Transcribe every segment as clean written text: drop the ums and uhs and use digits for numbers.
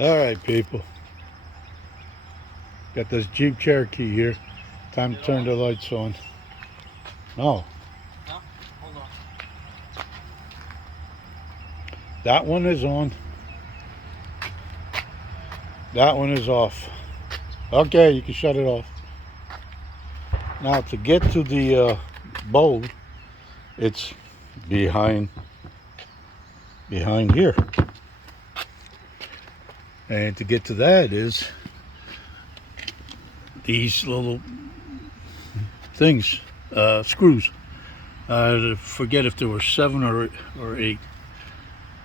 All right, people. Got this Jeep Cherokee here. Time to turn the lights on. No. No? Hold on. That one is on. That one is off. Okay, you can shut it off. Now to get to the bulb, it's behind here. And to get to that is these little things, screws. I forget if there were 7 or 8.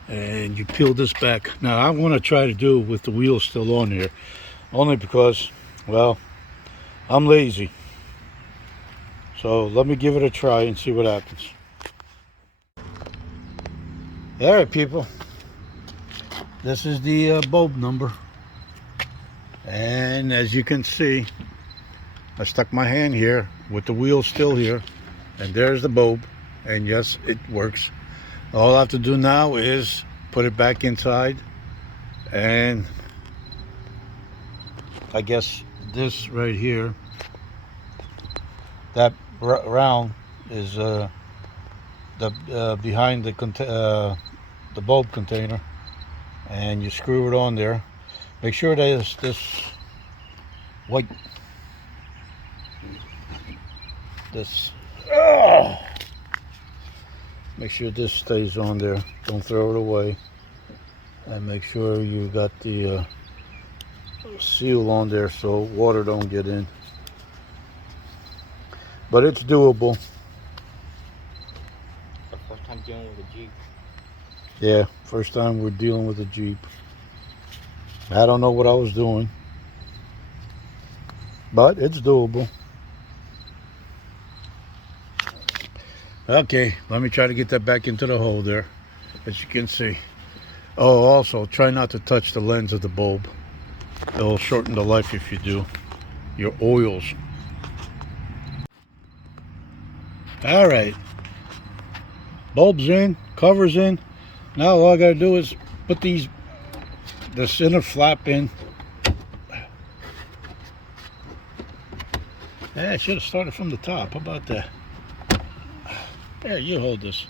And you peel this back. Now I want to try to do it with the wheel still on here, only because, well, I'm lazy. So let me give it a try and see what happens. All right, people. This is the bulb number. And as you can see, I stuck my hand here with the wheel still here. And there's the bulb. And yes, it works. All I have to do now is put it back inside. And I guess this right here, that round is the behind the bulb container, and you screw it on there. Make sure there's this white, make sure this stays on there. Don't throw it away, and make sure you got the seal on there so water don't get in. But it's doable. The first time dealing with a Jeep. Yeah, first time we're dealing with a Jeep. I don't know what I was doing, but it's doable. Okay, let me try to get that back into the hole there, as you can see. Oh, also, try not to touch the lens of the bulb. It'll shorten the life if you do. Your oils. All right, bulb's in, cover's in. Now all I gotta do is put this inner flap in. Yeah, I should have started from the top. How about that? There, you hold this.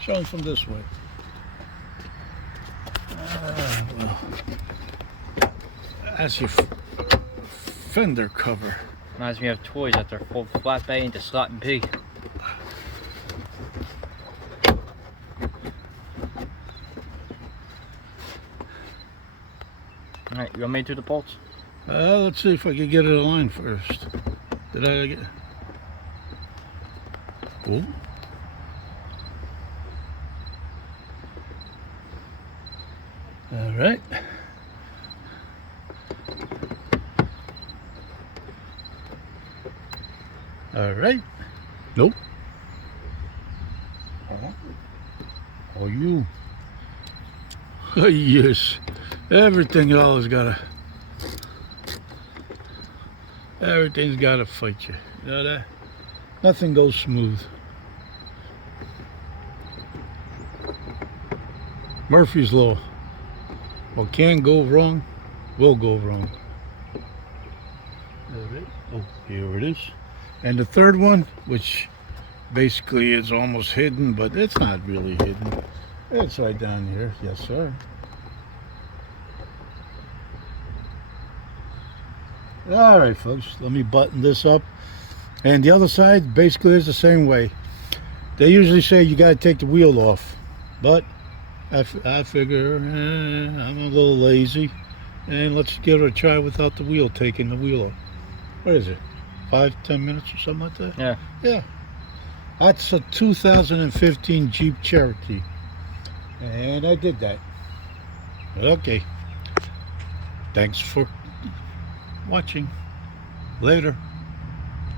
Show them from this way. Well, that's your fender cover. Reminds me of toys that are full flat bay into slot and pig. Alright, you want me to do the bolts? Let's see if I can get it aligned first. Did I get... Oh. All right. All right. Nope. Oh, you. Oh, yes. Everything's gotta fight you. You know that? Nothing goes smooth. Murphy's Law. What can go wrong, will go wrong. All right. Oh, here it is. And the third one, which basically is almost hidden, but it's not really hidden. It's right down here. Yes, sir. All right, folks. Let me button this up. And the other side basically is the same way. They usually say you got to take the wheel off, but I figure I'm a little lazy, and let's give it a try without the wheel, taking the wheel off. What is it? 5-10 minutes or something like that? Yeah. Yeah. That's a 2015 Jeep Cherokee, and I did that. Okay. Thanks for watching. Later.